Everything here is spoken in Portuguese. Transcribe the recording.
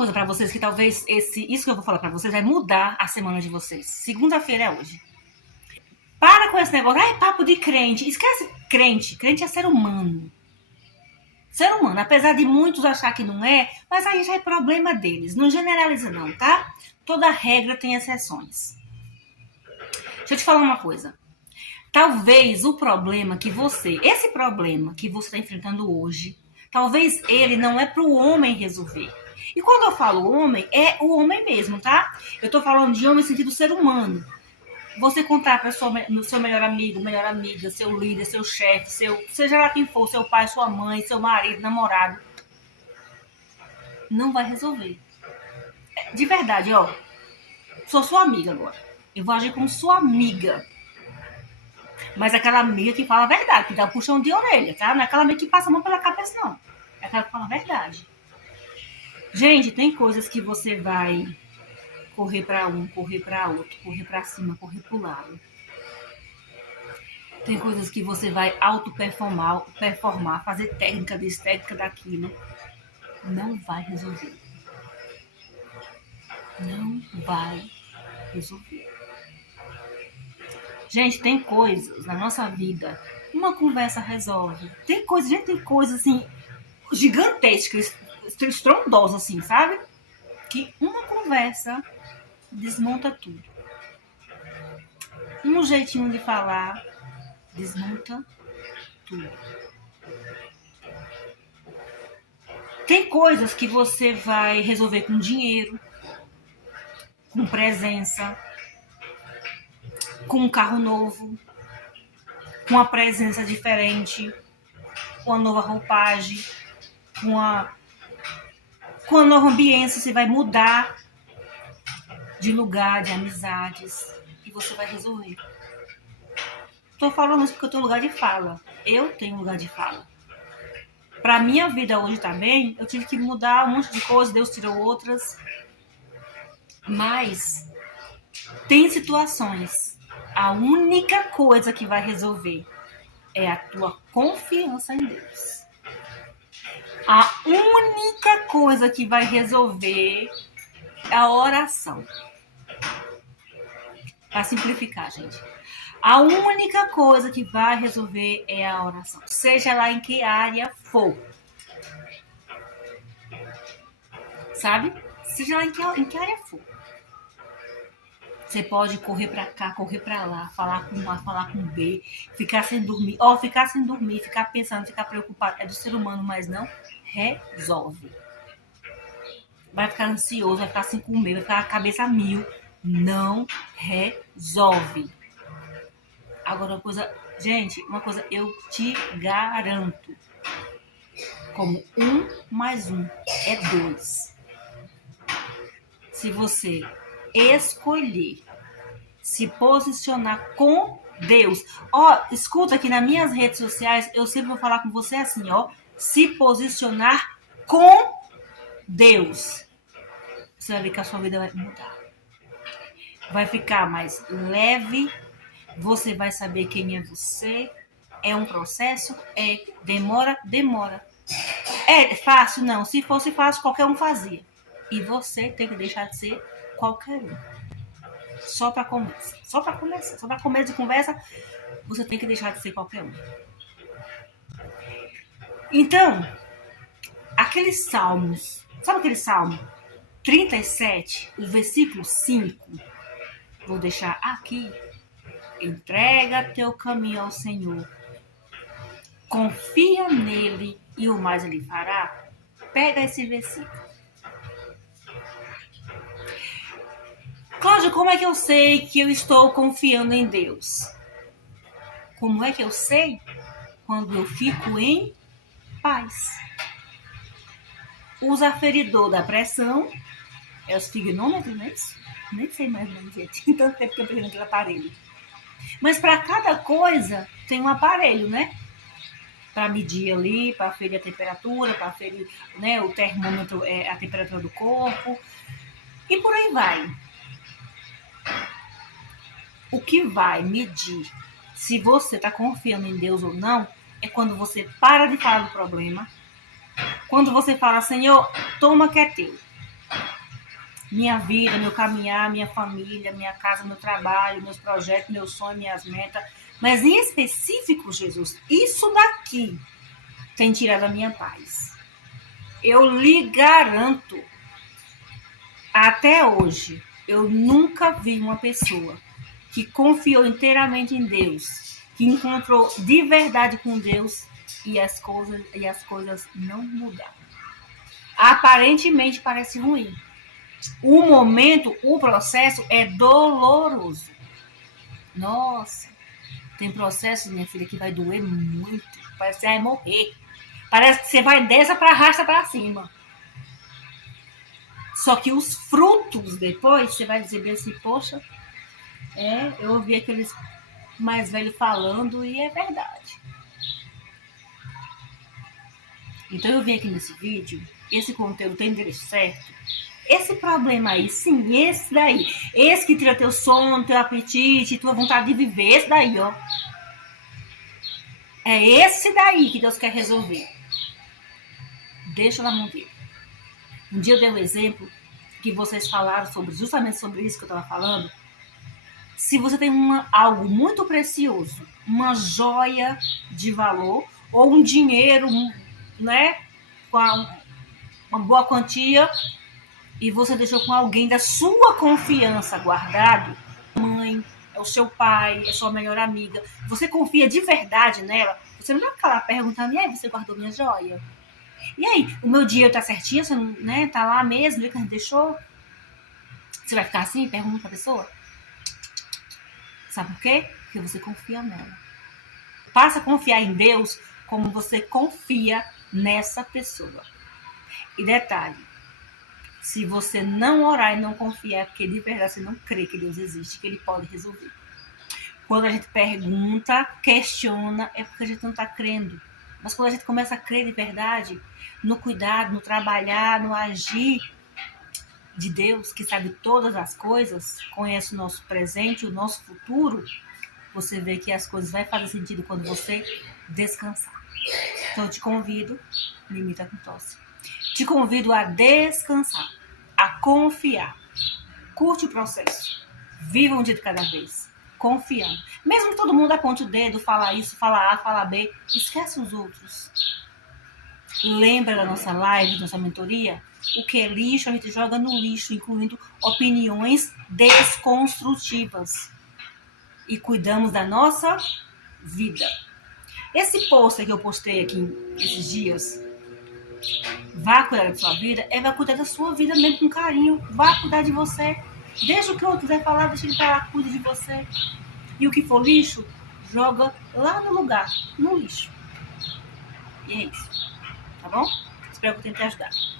coisa pra vocês que talvez isso que eu vou falar pra vocês vai mudar a semana de vocês. Segunda-feira é hoje. Para com esse negócio. Ai, papo de crente. Esquece crente. Crente é ser humano. Ser humano. Apesar de muitos achar que não é, mas aí já é problema deles. Não generaliza não, tá? Toda regra tem exceções. Deixa eu te falar uma coisa. Talvez o problema que esse problema que você está enfrentando hoje, talvez ele não é para o homem resolver. E quando eu falo homem, é o homem mesmo, tá? Eu tô falando de homem no sentido ser humano. Você contar para seu melhor amigo, melhor amiga, seu líder, seu chefe, seja lá quem for, seu pai, sua mãe, seu marido, namorado, não vai resolver. De verdade, ó. Sou sua amiga agora. Eu vou agir como sua amiga. Mas aquela amiga que fala a verdade, que dá um puxão de orelha, tá? Não é aquela amiga que passa a mão pela cabeça, não. É aquela que fala a verdade. Gente, tem coisas que você vai correr para um, correr para outro, correr para cima, correr pro lado. Tem coisas que você vai performar, fazer técnica disso, técnica daquilo. Não vai resolver. Não vai resolver. Gente, tem coisas na nossa vida, uma conversa resolve. Tem coisas assim, gigantescas, estrondosas, assim, sabe? Que uma conversa desmonta tudo. Um jeitinho de falar desmonta tudo. Tem coisas que você vai resolver com dinheiro, com presença, com um carro novo, com uma presença diferente, com uma nova roupagem, com uma nova ambiência. Você vai mudar de lugar, de amizades, e você vai resolver. Tô falando isso porque eu tenho lugar de fala. Eu tenho lugar de fala. Pra minha vida hoje também, eu tive que mudar um monte de coisas, Deus tirou outras. Mas tem situações. A única coisa que vai resolver é a tua confiança em Deus. A única coisa que vai resolver é a oração. Para simplificar, gente. A única coisa que vai resolver é a oração. Seja lá em que área for. Sabe? Seja lá em que área for. Você pode correr pra cá, correr pra lá, falar com A, falar com B, ficar sem dormir. Ficar sem dormir, ficar pensando, ficar preocupado. É do ser humano, mas não resolve. Vai ficar ansioso, vai ficar assim com medo, vai ficar a cabeça a mil. Não resolve. Agora uma coisa eu te garanto. Como 1 mais 1 é 2. Se você escolher se posicionar com Deus. Escuta aqui nas minhas redes sociais, eu sempre vou falar com você assim, se posicionar com Deus. Você vai ver que a sua vida vai mudar. Vai ficar mais leve, você vai saber quem é você. É um processo? Demora. É fácil? Não. Se fosse fácil, qualquer um fazia. E você tem que deixar de ser qualquer um. Só para começo de conversa, você tem que deixar de ser qualquer um. Então, aqueles salmos, sabe aquele salmo 37, o versículo 5, vou deixar aqui. Entrega teu caminho ao Senhor, confia nele e o mais ele fará. Pega esse versículo. Cláudia, como é que eu sei que eu estou confiando em Deus? Como é que eu sei? Quando eu fico em paz. Os aferidor da pressão é os fignômetros, não é isso? Nem sei mais o nome, gente. Tem tanto tempo que eu peguei naquele aparelho. Mas para cada coisa tem um aparelho, né? Para medir ali, para aferir a temperatura, para aferir, né, o termômetro, a temperatura do corpo. E por aí vai. O que vai medir se você está confiando em Deus ou não é quando você para de falar do problema. Quando você fala, Senhor, toma que é teu. minha vida, meu caminhar, minha família, minha casa, meu trabalho, meus projetos, meus sonhos, minhas metas. Mas em específico, Jesus, isso daqui tem tirado a minha paz. Eu lhe garanto, até hoje, eu nunca vi uma pessoa que confiou inteiramente em Deus, que encontrou de verdade com Deus e as coisas não mudaram. Aparentemente parece ruim. O momento, o processo é doloroso. Nossa, tem processos, minha filha, que vai doer muito. Parece que você vai morrer. Parece que você vai dessa para raça para cima. Só que os frutos depois, você vai dizer bem assim, poxa, eu ouvi aqueles mais velhos falando e é verdade. Então eu vim aqui nesse vídeo, esse conteúdo tem endereço certo. Esse problema aí, sim, esse daí. Esse que tira teu sono, teu apetite, tua vontade de viver, esse daí, ó. É esse daí que Deus quer resolver. Deixa na mão dele. Um dia eu dei um exemplo que vocês falaram justamente sobre isso que eu estava falando. Se você tem algo muito precioso, uma joia de valor, ou um dinheiro, né, com uma boa quantia, e você deixou com alguém da sua confiança guardado, mãe, é o seu pai, é sua melhor amiga, você confia de verdade nela, você não vai ficar lá perguntando, e aí, você guardou minha joia? E aí, o meu dinheiro tá certinho, você não, né, tá lá mesmo, que a gente deixou? Você vai ficar assim, pergunta pra pessoa? Sabe por quê? Porque você confia nela. Passa a confiar em Deus como você confia nessa pessoa. E detalhe, se você não orar e não confiar, é porque de verdade você não crê que Deus existe, que Ele pode resolver. Quando a gente pergunta, questiona, é porque a gente não está crendo. Mas quando a gente começa a crer de verdade, no cuidado, no trabalhar, no agir de Deus, que sabe todas as coisas, conhece o nosso presente, o nosso futuro, você vê que as coisas vão fazer sentido quando você descansar. Então eu te convido, limita com tosse. Te convido a descansar, a confiar. Curte o processo. Viva um dia de cada vez, confiando. Mesmo que todo mundo aponte o dedo, fala isso, fala A, fala B, esquece os outros. Lembra da nossa live, da nossa mentoria? O que é lixo, a gente joga no lixo, incluindo opiniões desconstrutivas. E cuidamos da nossa vida. Esse post que eu postei aqui esses dias, vá cuidar da sua vida, vai cuidar da sua vida mesmo com carinho. Vá cuidar de você. Deixa o que o outro quiser falar, deixa ele pra lá, cuide de você. E o que for lixo, joga lá no lugar, no lixo. E é isso. Tá bom? Espero que eu tenha te ajudado.